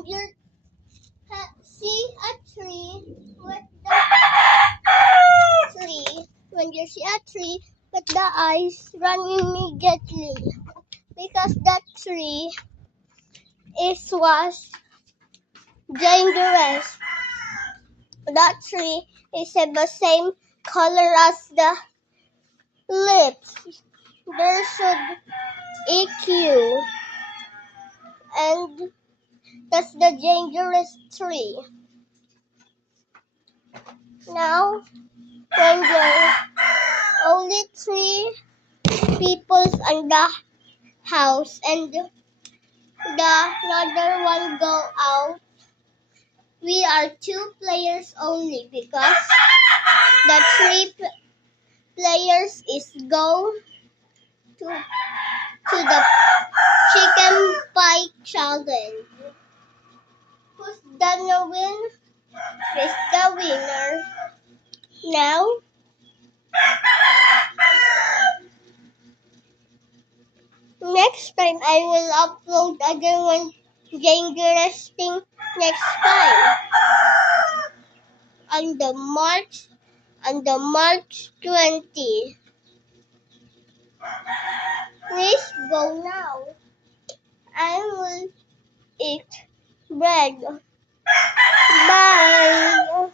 when you see a tree with when you see a tree with the eyes, run immediately because that tree was dangerous. That tree is the same color as the lips. There should EQ, and that's the dangerous tree. Now, when there are only 3 people in the house and the another one go out, we are 2 players only because the 3 players is go to the chicken pie challenge. Who's gonna win is the winner. Now, next time I will upload again one dangerous thing next time on the March 20. Please go now. I will eat bread. Bye.